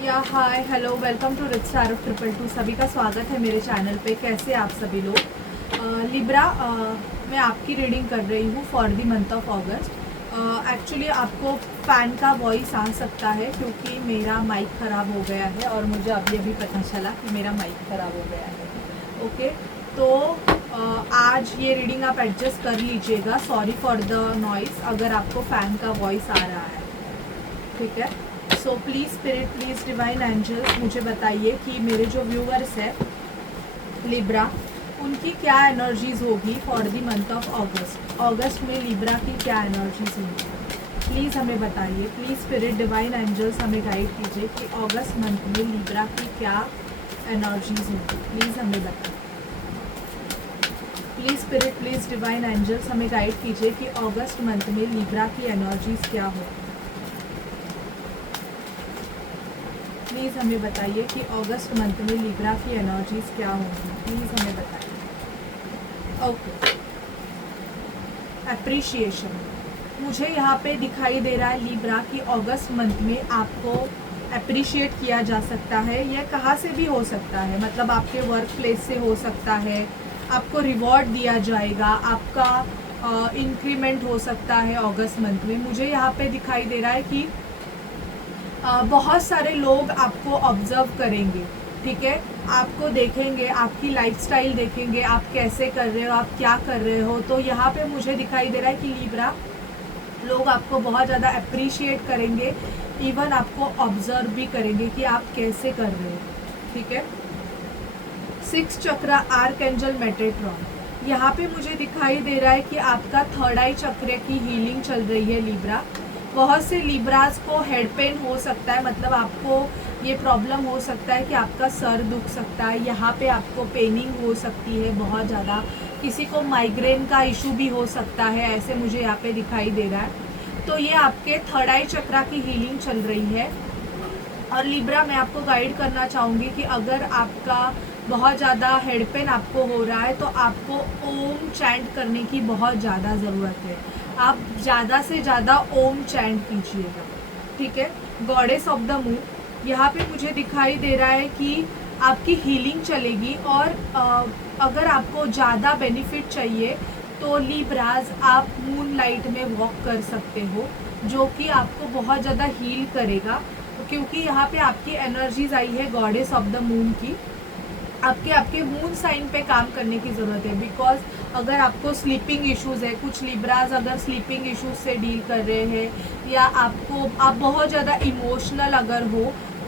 या hi hello welcome to rich star of 222। सभी का स्वागत है मेरे चैनल पे। कैसे आप सभी लोग। लिब्रा, मैं आपकी रीडिंग कर रही हूँ for the month of August. Actually आपको फ़ैन का वॉइस आ सकता है क्योंकि मेरा माइक ख़राब हो गया है और मुझे अभी पता चला कि मेरा माइक ख़राब हो गया है। ओके, तो आज ये रीडिंग आप एडजस्ट कर लीजिएगा। सॉरी फॉर द नॉइस अगर आपको फ़ैन का वॉइस आ रहा है, ठीक है। So please spirit, please divine angels, मुझे बताइए कि मेरे जो व्यूअर्स है लिब्रा, उनकी क्या एनर्जीज होगी for the month of August. अगस्त में लिब्रा की क्या एनर्जीज होंगी, प्लीज़ हमें बताइए। प्लीज़ स्पिरिट डिवाइन एंजल्स हमें गाइड कीजिए कि अगस्त मंथ में लिब्रा की क्या एनर्जीज होंगी, प्लीज़ हमें बताइए। Please spirit, please divine angels हमें गाइड कीजिए कि अगस्त मंथ में लिब्रा की एनर्जीज क्या होगी। प्लीज़ हमें बताइए कि अगस्त मंथ में लिब्रा की एनर्जीज क्या होंगी, प्लीज़ हमें बताइए। ओके, अप्रिशिएशन मुझे यहाँ पे दिखाई दे रहा है लिब्रा कि अगस्त मंथ में आपको अप्रिशिएट किया जा सकता है। यह कहाँ से भी हो सकता है, मतलब आपके वर्क प्लेस से हो सकता है, आपको रिवॉर्ड दिया जाएगा, आपका इंक्रीमेंट हो सकता है अगस्त मंथ में। मुझे यहाँ पे दिखाई दे रहा है कि बहुत सारे लोग आपको ऑब्जर्व करेंगे, ठीक है। आपको देखेंगे, आपकी लाइफस्टाइल देखेंगे, आप कैसे कर रहे हो, आप क्या कर रहे हो। तो यहाँ पे मुझे दिखाई दे रहा है कि लिब्रा, लोग आपको बहुत ज़्यादा अप्रिशिएट करेंगे, इवन आपको ऑब्जर्व भी करेंगे कि आप कैसे कर रहे हो, ठीक है। 6 चक्र आर्कएंजल मेटाट्रॉन, यहाँ पे मुझे दिखाई दे रहा है कि आपका थर्ड आई चक्र की हीलिंग चल रही है लिब्रा। बहुत से लिब्रास को हेड पेन हो सकता है, मतलब आपको ये प्रॉब्लम हो सकता है कि आपका सर दुख सकता है, यहाँ पे आपको पेनिंग हो सकती है बहुत ज़्यादा, किसी को माइग्रेन का इशू भी हो सकता है, ऐसे मुझे यहाँ पे दिखाई दे रहा है। तो ये आपके थर्ड आई चक्र की हीलिंग चल रही है। और लिब्रा, मैं आपको गाइड करना चाहूँगी कि अगर आपका बहुत ज़्यादा हेड पेन आपको हो रहा है तो आपको ओम चैंट करने की बहुत ज़्यादा ज़रूरत है। आप ज़्यादा से ज़्यादा ओम चैंट कीजिएगा, ठीक है। गॉडेस ऑफ द मून, यहाँ पे मुझे दिखाई दे रहा है कि आपकी हीलिंग चलेगी। और अगर आपको ज़्यादा बेनिफिट चाहिए तो लिब्राज, आप मून लाइट में वॉक कर सकते हो, जो कि आपको बहुत ज़्यादा हील करेगा। क्योंकि यहाँ पे आपकी एनर्जीज आई है गॉडेस ऑफ द मून की, आपके मून साइन पे काम करने की ज़रूरत है। बिकॉज अगर आपको स्लीपिंग इश्यूज़ है, कुछ लिब्राज अगर स्लीपिंग इश्यूज से डील कर रहे हैं, या आप बहुत ज़्यादा इमोशनल अगर हो,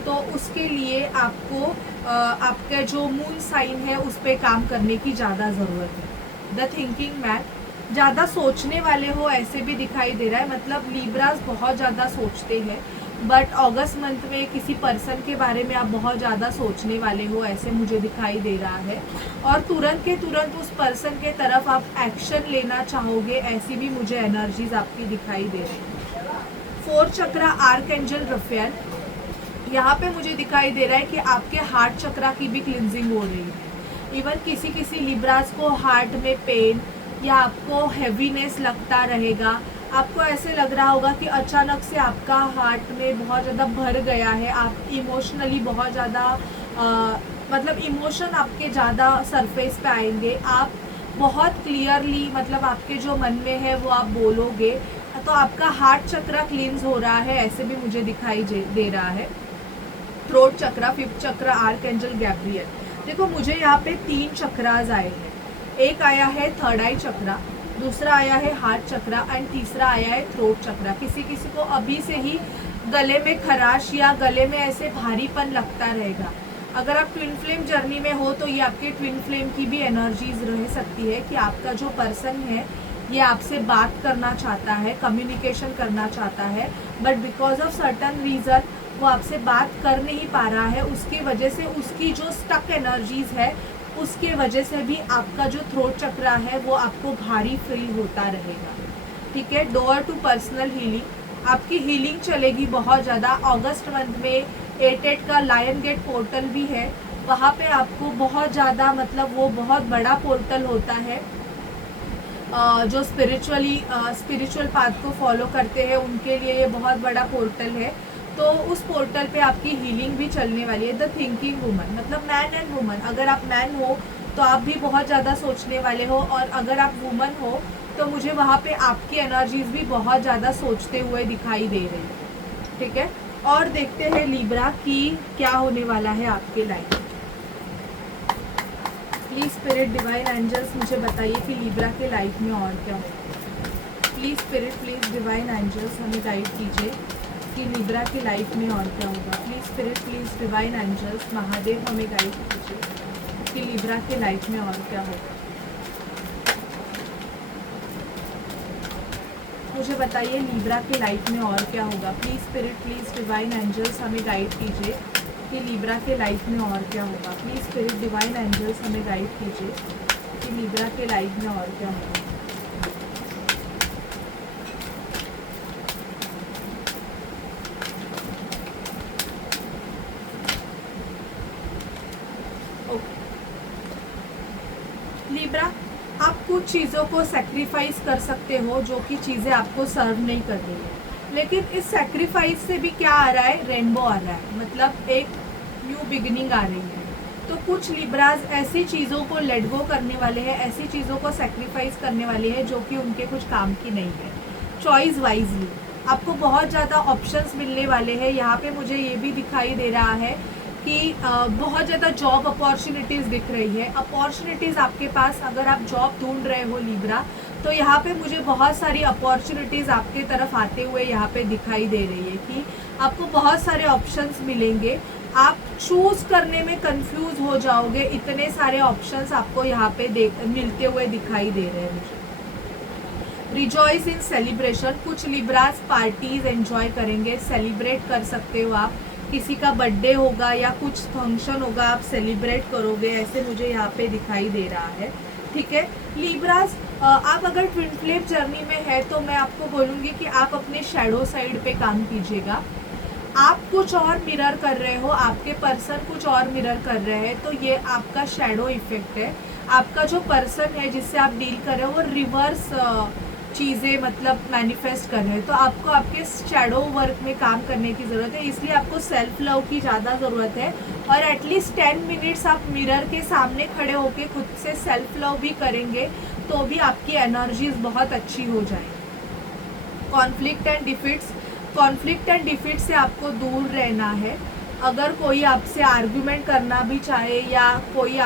तो उसके लिए आपको आपका जो मून साइन है उस पर काम करने की ज़्यादा ज़रूरत है। द थिंकिंग मैन, ज़्यादा सोचने वाले हो ऐसे भी दिखाई दे रहा है, मतलब लिब्राज बहुत ज़्यादा सोचते हैं। बट अगस्त मंथ में किसी पर्सन के बारे में आप बहुत ज़्यादा सोचने वाले हो ऐसे मुझे दिखाई दे रहा है। और तुरंत के तुरंत उस पर्सन के तरफ आप एक्शन लेना चाहोगे, ऐसी भी मुझे एनर्जीज आपकी दिखाई दे रही है। 4 चक्र आर्कएंजल रफेल, यहाँ पे मुझे दिखाई दे रहा है कि आपके हार्ट चक्रा की भी क्लिनजिंग हो रही है। इवन किसी किसी लिब्रास को हार्ट में पेन या आपको हैवीनेस लगता रहेगा, आपको ऐसे लग रहा होगा कि अचानक से आपका हार्ट में बहुत ज़्यादा भर गया है, आप इमोशनली बहुत ज़्यादा मतलब इमोशन आपके ज़्यादा सरफेस पे आएंगे, आप बहुत क्लियरली, मतलब आपके जो मन में है वो आप बोलोगे, तो आपका हार्ट चक्रा क्लींस हो रहा है, ऐसे भी मुझे दिखाई दे रहा है। थ्रोट चक्रा, 5th चक्र आर्कएंजल गैब्रियल, देखो मुझे यहाँ पे 3 चक्रास आए हैं। एक आया है थर्ड आई चक्रा, दूसरा आया है हार्ट चक्रा एंड तीसरा आया है थ्रोट चक्रा। किसी किसी को अभी से ही गले में खराश या गले में ऐसे भारीपन लगता रहेगा। अगर आप ट्विन फ्लेम जर्नी में हो तो ये आपके ट्विन फ्लेम की भी एनर्जीज रह सकती है कि आपका जो पर्सन है ये आपसे बात करना चाहता है, कम्युनिकेशन करना चाहता है, but because of certain reason वो आपसे बात कर नहीं पा रहा है। उसकी वजह से उसकी जो स्टक एनर्जीज है उसके वजह से भी आपका जो थ्रोट चक्र है वो आपको भारी फील होता रहेगा, ठीक है। डोर टू पर्सनल हीलिंग, आपकी हीलिंग चलेगी बहुत ज़्यादा। अगस्त मंथ में 8 का लायन गेट पोर्टल भी है, वहाँ पे आपको बहुत ज़्यादा, मतलब वो बहुत बड़ा पोर्टल होता है। जो स्पिरिचुअल पाथ को फॉलो करते हैं उनके लिए ये बहुत बड़ा पोर्टल है। तो उस पोर्टल पे आपकी हीलिंग भी चलने वाली है। द थिंकिंग वुमन मतलब मैन एंड वुमन, अगर आप मैन हो तो आप भी बहुत ज़्यादा सोचने वाले हो, और अगर आप वुमन हो तो मुझे वहाँ पे आपकी एनर्जीज भी बहुत ज़्यादा सोचते हुए दिखाई दे रही है। ठीक है, और देखते हैं लिब्रा की क्या होने वाला है आपके life. Please spirit divine angels मुझे बताइए कि लिब्रा के लाइफ में और क्या होगा। Please spirit, please divine angels हमें गाइड कीजिए कि लिब्रा की लाइफ में और क्या होगा। Please spirit, please divine angels Mahadev हमें गाइड कीजिए कि लिब्रा के लाइफ में और क्या होगा। मुझे बताइए लिब्रा के लाइफ में और क्या होगा। Please spirit, please divine angels हमें गाइड कीजिए कि लिब्रा के लाइफ में और क्या होगा। प्लीज स्पिरिट डिवाइन एंजल्स हमें गाइड कीजिए कि लिब्रा के लाइफ में और क्या होगा। लिब्रा, आप कुछ चीज़ों को सेक्रीफाइस कर सकते हो जो कि चीज़ें आपको सर्व नहीं कर रही है, लेकिन इस सेक्रीफाइस से भी क्या आ रहा है, रेनबो आ रहा है, मतलब एक न्यू बिगिनिंग आ रही है। तो कुछ लिब्राज ऐसी चीज़ों को लेट गो करने वाले हैं, ऐसी चीज़ों को सेक्रीफाइस करने वाले हैं जो कि उनके कुछ काम की नहीं है। चॉइस वाइजली आपको बहुत ज़्यादा ऑप्शंस मिलने वाले हैं। यहाँ पे मुझे ये भी दिखाई दे रहा है कि बहुत ज़्यादा जॉब अपॉर्चुनिटीज़ दिख रही है। अपॉर्चुनिटीज़ आपके पास, अगर आप जॉब ढूंढ रहे हो लिब्रा, तो यहाँ पे मुझे बहुत सारी अपॉर्चुनिटीज़ आपके तरफ आते हुए यहाँ पे दिखाई दे रही है कि आपको बहुत सारे ऑप्शंस मिलेंगे। आप चूज़ करने में कंफ्यूज हो जाओगे, इतने सारे ऑप्शंस आपको यहाँ पे मिलते हुए दिखाई दे रहे हैं मुझे। रिजॉइस इन सेलिब्रेशन, कुछ लिब्रास पार्टीज एंजॉय करेंगे, सेलिब्रेट कर सकते हो आप। किसी का बर्थडे होगा या कुछ फंक्शन होगा, आप सेलिब्रेट करोगे, ऐसे मुझे यहाँ पे दिखाई दे रहा है। ठीक है लिब्रास, आप अगर ट्विन फ्लेम जर्नी में है तो मैं आपको बोलूँगी कि आप अपने शैडो साइड पे काम कीजिएगा। आप कुछ और मिरर कर रहे हो, आपके पर्सन कुछ और मिरर कर रहे हैं, तो ये आपका शैडो इफेक्ट है। आपका जो पर्सन है जिससे आप डील कर रहे हो वो रिवर्स चीज़ें मतलब मैनिफेस्ट कर रहे हैं, तो आपको आपके शैडो वर्क में काम करने की ज़रूरत है। इसलिए आपको सेल्फ लव की ज़्यादा ज़रूरत है, और एटलीस्ट 10 मिनट्स आप मिरर के सामने खड़े होकर खुद से सेल्फ लव भी करेंगे तो भी आपकी एनर्जीज बहुत अच्छी हो जाएगी। Conflict and defeats, conflict and defeat से आपको दूर रहना है। अगर कोई आपसे आर्ग्यूमेंट करना भी चाहे या कोई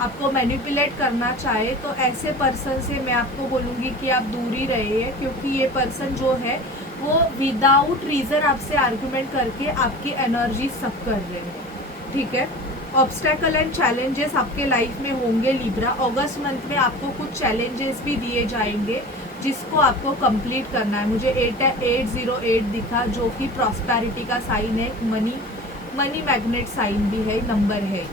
आपको मैनिपुलेट करना चाहे, तो ऐसे पर्सन से मैं आपको बोलूँगी कि आप दूर ही रहिए, क्योंकि ये पर्सन जो है वो विदाउट रीज़न आपसे आर्ग्यूमेंट करके आपकी एनर्जी सक कर रहे हैं। ठीक है, ऑब्स्टेकल एंड चैलेंजेस आपके लाइफ में होंगे लिब्रा। अगस्त मंथ में आपको कुछ चैलेंजेस भी दिए जाएंगे जिसको आपको कंप्लीट करना है। मुझे 808 दिखा, जो कि प्रॉस्पेरिटी का साइन है, मनी मैग्नेट साइन भी है, नंबर है।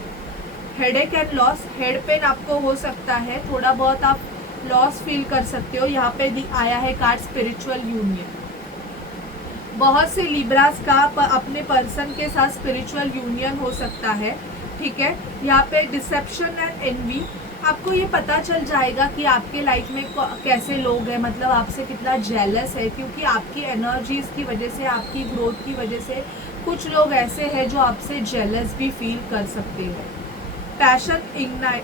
Headache and loss, head pen आपको हो सकता है, थोड़ा बहुत आप लॉस फील कर सकते हो। यहाँ पे आया है कार्ड स्पिरिचुअल यूनियन। बहुत से लिब्रास का अपने पर्सन के साथ स्पिरिचुअल यूनियन हो सकता है। ठीक है, यहाँ पे डिसेप्शन एंड एनवी, आपको ये पता चल जाएगा कि आपके लाइफ में कैसे लोग हैं, मतलब आपसे कितना जेलस है, क्योंकि आपकी एनर्जीज की वजह से, आपकी ग्रोथ की वजह से कुछ लोग ऐसे हैं जो आपसे जेलस भी फील कर सकते हैं। पैशन इग्नाइट,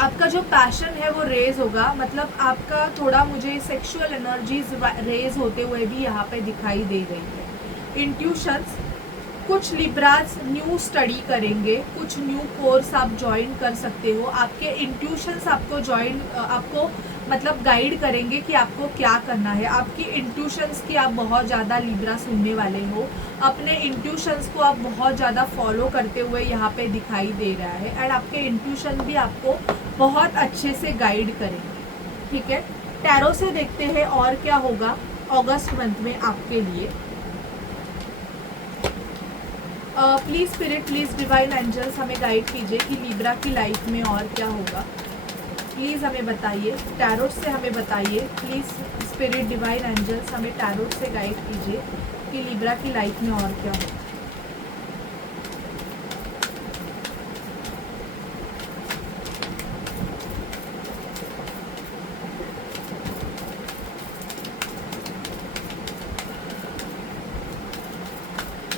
आपका जो पैशन है वो रेज होगा, मतलब आपका थोड़ा मुझे सेक्सुअल एनर्जीज रेज होते हुए भी यहाँ पे दिखाई दे रही है। इंट्यूशंस, कुछ लिब्रास न्यू स्टडी करेंगे, कुछ न्यू कोर्स आप ज्वाइन कर सकते हो। आपके इंट्यूशंस आपको मतलब गाइड करेंगे कि आपको क्या करना है। आपकी इंट्यूशंस की आप बहुत ज़्यादा लिब्रा सुनने वाले हो, अपने इंट्यूशंस को आप बहुत ज़्यादा फॉलो करते हुए यहाँ पे दिखाई दे रहा है, एंड आपके इंट्यूशन भी आपको बहुत अच्छे से गाइड करेंगे। ठीक है, टैरो से देखते हैं और क्या होगा अगस्त मंथ में आपके लिए। Please spirit, please divine angels हमें गाइड कीजिए कि लिब्रा की लाइफ में और क्या होगा। प्लीज़ हमें बताइए, टैरोट से हमें बताइए। प्लीज़ स्पिरिट डिवाइन एंजल्स हमें टैरोट से गाइड कीजिए कि लिब्रा की लाइफ में और क्या होगा।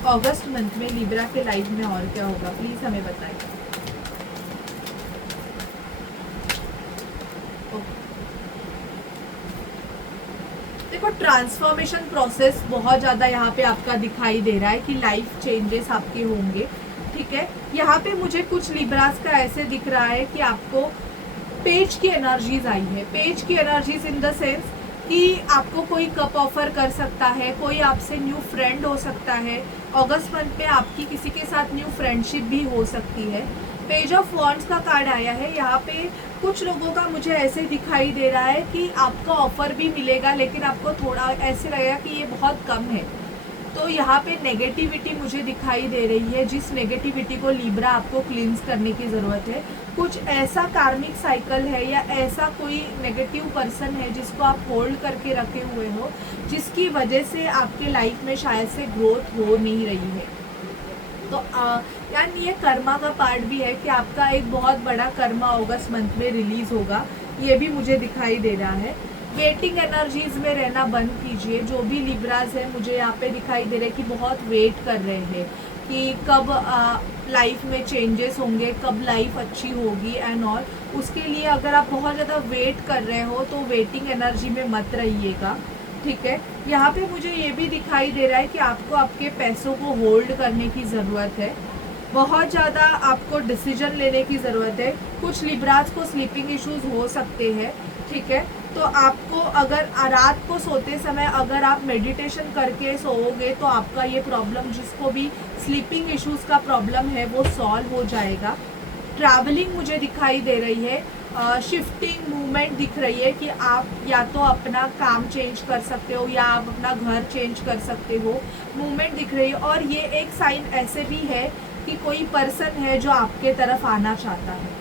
अगस्त मंथ में लिब्रा के लाइफ में और क्या होगा, प्लीज हमें बताइए। देखो ट्रांसफॉर्मेशन प्रोसेस बहुत ज़्यादा यहाँ पे आपका दिखाई दे रहा है कि लाइफ चेंजेस आपके होंगे, ठीक है। यहाँ पे मुझे कुछ लिब्रास का ऐसे दिख रहा है कि आपको पेज की एनर्जीज आई है। पेज की एनर्जीज इन द सेंस कि आपको कोई कप ऑफर कर सकता है, कोई आपसे न्यू फ्रेंड हो सकता है। अगस्त मंथ में आपकी किसी के साथ न्यू फ्रेंडशिप भी हो सकती है। पेज ऑफ वॉन्ड्स का कार्ड आया है। यहाँ पे कुछ लोगों का मुझे ऐसे दिखाई दे रहा है कि आपका ऑफर भी मिलेगा, लेकिन आपको थोड़ा ऐसे लगेगा कि ये बहुत कम है। तो यहाँ पे नेगेटिविटी मुझे दिखाई दे रही है, जिस नेगेटिविटी को लिब्रा आपको क्लींस करने की ज़रूरत है। कुछ ऐसा कार्मिक साइकिल है या ऐसा कोई नेगेटिव पर्सन है जिसको आप होल्ड करके रखे हुए हो, जिसकी वजह से आपके लाइफ में शायद से ग्रोथ हो नहीं रही है। तो यानी ये कर्मा का पार्ट भी है कि आपका एक बहुत बड़ा कर्मा अगस्त मंथ में रिलीज होगा, ये भी मुझे दिखाई दे रहा है। वेटिंग एनर्जीज में रहना बंद कीजिए। जो भी लिब्राज है मुझे यहाँ पे दिखाई दे रहा है कि बहुत वेट कर रहे हैं कि कब लाइफ में चेंजेस होंगे, कब लाइफ अच्छी होगी एंड ऑल। उसके लिए अगर आप बहुत ज़्यादा वेट कर रहे हो तो वेटिंग एनर्जी में मत रहिएगा, ठीक है। यहाँ पे मुझे ये भी दिखाई दे रहा है कि आपको आपके पैसों को होल्ड करने की ज़रूरत है। बहुत ज़्यादा आपको डिसीजन लेने की ज़रूरत है। कुछ लिब्राज को स्लीपिंग इश्यूज हो सकते हैं, ठीक है। तो आपको अगर रात को सोते समय अगर आप मेडिटेशन करके सोओगे तो आपका ये प्रॉब्लम, जिसको भी स्लीपिंग इश्यूज का प्रॉब्लम है, वो सॉल्व हो जाएगा। ट्रैवलिंग मुझे दिखाई दे रही है, शिफ्टिंग मूवमेंट दिख रही है कि आप या तो अपना काम चेंज कर सकते हो या आप अपना घर चेंज कर सकते हो। मूवमेंट दिख रही है। और ये एक साइन ऐसे भी है कि कोई पर्सन है जो आपके तरफ आना चाहता है।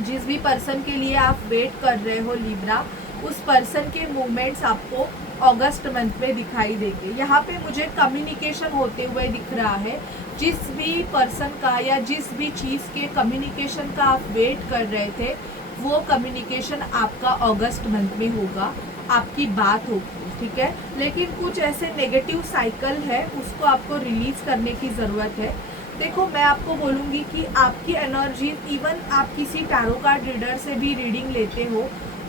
जिस भी पर्सन के लिए आप वेट कर रहे हो लिब्रा, उस पर्सन के मूवमेंट्स आपको अगस्त मंथ में दिखाई देंगे। यहाँ पे मुझे कम्युनिकेशन होते हुए दिख रहा है। जिस भी पर्सन का या जिस भी चीज़ के कम्युनिकेशन का आप वेट कर रहे थे, वो कम्युनिकेशन आपका अगस्त मंथ में होगा, आपकी बात होगी, ठीक है। लेकिन कुछ ऐसे नेगेटिव साइकिल है, उसको आपको रिलीज करने की ज़रूरत है। देखो मैं आपको बोलूँगी कि आपकी एनर्जी, इवन आप किसी टैरो कार्ड रीडर से भी रीडिंग लेते हो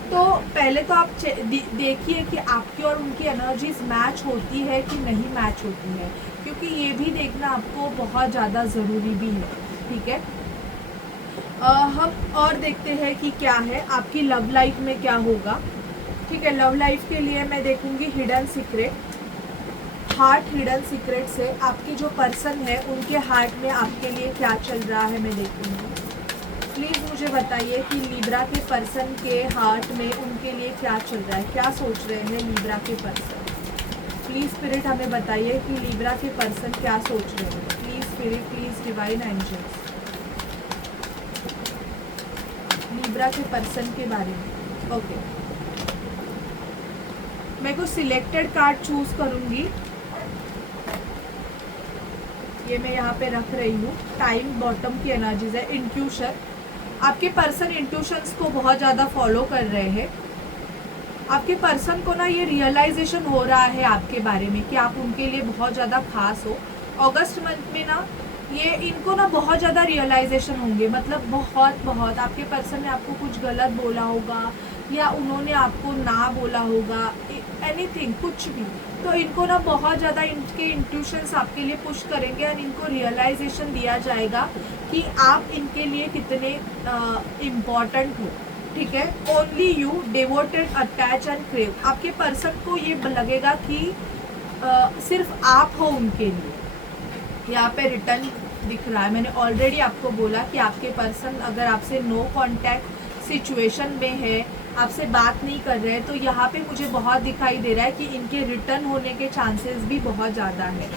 तो पहले तो आप देखिए कि आपकी और उनकी एनर्जीज मैच होती है कि नहीं मैच होती है, क्योंकि ये भी देखना आपको बहुत ज़्यादा ज़रूरी भी है, ठीक है। हम और देखते हैं कि क्या है आपकी लव लाइफ में क्या होगा, ठीक है। लव लाइफ के लिए मैं देखूँगी hidden secret, heart hidden secret से आपकी जो पर्सन है उनके हार्ट में आपके लिए क्या चल रहा है मैं देखूँगी। प्लीज़ मुझे बताइए कि लिब्रा के पर्सन के हार्ट में उनके लिए क्या चल रहा है, क्या सोच रहे हैं लिब्रा के पर्सन। प्लीज़ स्पिरिट हमें बताइए कि लिब्रा के पर्सन क्या सोच रहे हैं। Please spirit, please divine angels, Libra के पर्सन के बारे में। ओके, मैं कुछ सिलेक्टेड कार्ड चूज करूंगी, ये मैं यहाँ पे रख रही हूँ। टाइम बॉटम की एनर्जीज है। इंट्यूशन, आपके पर्सन इंट्यूशंस को बहुत ज़्यादा फॉलो कर रहे हैं। आपके पर्सन को ना ये रियलाइजेशन हो रहा है आपके बारे में कि आप उनके लिए बहुत ज़्यादा खास हो। अगस्त मंथ में ना ये इनको ना बहुत ज़्यादा रियलाइजेशन होंगे, मतलब बहुत आपके पर्सन ने आपको कुछ गलत बोला होगा या उन्होंने आपको ना बोला होगा, एनीथिंग, कुछ भी, तो इनको ना बहुत ज़्यादा इनके इंट्यूशंस आपके लिए पुश करेंगे और इनको रियलाइजेशन दिया जाएगा कि आप इनके लिए कितने इम्पॉर्टेंट हो, ठीक है। Only you devoted attach and crave, आपके पर्सन को ये लगेगा कि सिर्फ आप हो उनके लिए। यहाँ पे रिटर्न दिख रहा है। मैंने ऑलरेडी आपको बोला कि आपके पर्सन अगर आपसे नो कांटेक्ट सिचुएशन में है, आपसे बात नहीं कर रहे हैं, तो यहाँ पे मुझे बहुत दिखाई दे रहा है कि इनके रिटर्न होने के चांसेस भी बहुत ज़्यादा है।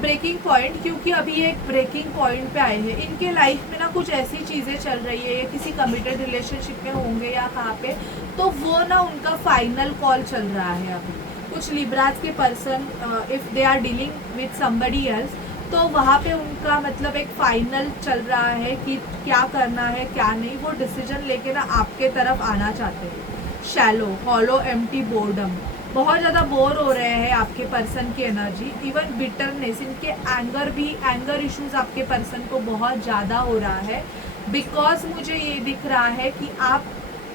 ब्रेकिंग पॉइंट, क्योंकि अभी ये एक ब्रेकिंग पॉइंट पे आए हैं। इनके लाइफ में ना कुछ ऐसी चीज़ें चल रही है, या किसी कमिटेड रिलेशनशिप में होंगे या कहाँ पे, तो वो ना उनका फाइनल कॉल चल रहा है अभी। कुछ लिब्राज के person if they are dealing with somebody else, तो वहाँ पे उनका मतलब एक फाइनल चल रहा है कि क्या करना है क्या नहीं, वो डिसीजन लेके ना आपके तरफ आना चाहते हैं। शैलो, हॉलो, एम्प्टी, बोर्डम, बहुत ज़्यादा बोर हो रहे हैं आपके पर्सन की एनर्जी, इवन बिटरनेस, इनके एंगर इश्यूज आपके पर्सन को बहुत ज़्यादा हो रहा है। बिकॉज मुझे ये दिख रहा है कि आप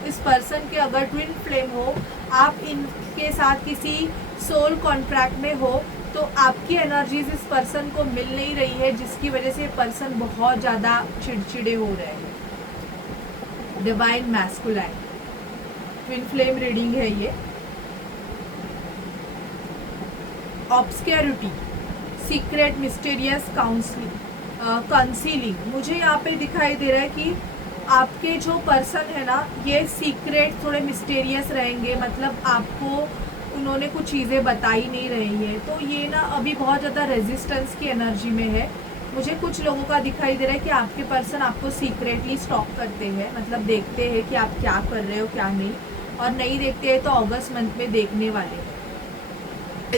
इस पर्सन के अगर ट्विन फ्लेम हो, आप इनके साथ किसी सोल कॉन्ट्रैक्ट में हो, तो आपकी एनर्जीज इस पर्सन को मिल नहीं रही है, जिसकी वजह से पर्सन बहुत ज़्यादा चिड़चिड़े हो रहे हैं। Divine masculine twin flame reading है ये। ऑब्सक्योरिटी, सीक्रेट, मिस्टीरियस, काउंसिलिंग, मुझे यहाँ पे दिखाई दे रहा है कि आपके जो पर्सन है ना, ये सीक्रेट थोड़े मिस्टीरियस रहेंगे, मतलब आपको उन्होंने कुछ चीज़ें बताई नहीं रही है, तो ये ना अभी बहुत ज़्यादा रेजिस्टेंस की एनर्जी में है। मुझे कुछ लोगों का दिखाई दे रहा है कि आपके पर्सन आपको सीक्रेटली स्टॉक करते हैं, मतलब देखते हैं कि आप क्या कर रहे हो क्या नहीं, और नहीं देखते हैं तो अगस्त मंथ में देखने वाले हैं।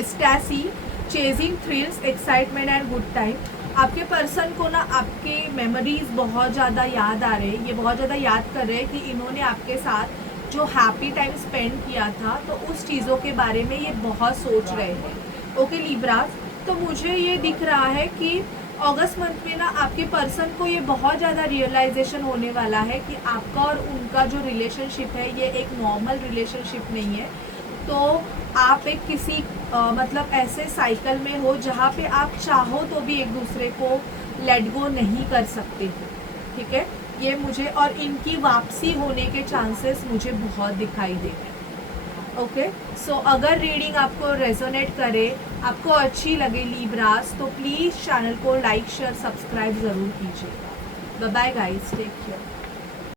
Stacy, chasing thrills, excitement and good time, आपके पर्सन को ना आपके मेमोरीज बहुत ज़्यादा याद आ रहे हैं, ये बहुत ज़्यादा याद कर रहे हैं कि इन्होंने आपके साथ जो हैप्पी टाइम स्पेंड किया था, तो उस चीज़ों के बारे में ये बहुत सोच रहे हैं। ओके लिब्रास, तो मुझे ये दिख रहा है कि अगस्त मंथ में ना आपके पर्सन को ये बहुत ज़्यादा रियलाइजेशन होने वाला है कि आपका और उनका जो रिलेशनशिप है ये एक नॉर्मल रिलेशनशिप नहीं है। तो आप एक किसी मतलब ऐसे साइकिल में हो जहाँ पे आप चाहो तो भी एक दूसरे को लेट गो नहीं कर सकते हो, ठीक है, ये मुझे, और इनकी वापसी होने के चांसेस मुझे बहुत दिखाई दे रहे हैं। ओके, सो अगर रीडिंग आपको रेजोनेट करे, आपको अच्छी लगे लिब्रास, तो प्लीज़ चैनल को लाइक शेयर सब्सक्राइब ज़रूर कीजिएगा। Bye bye guys, take care.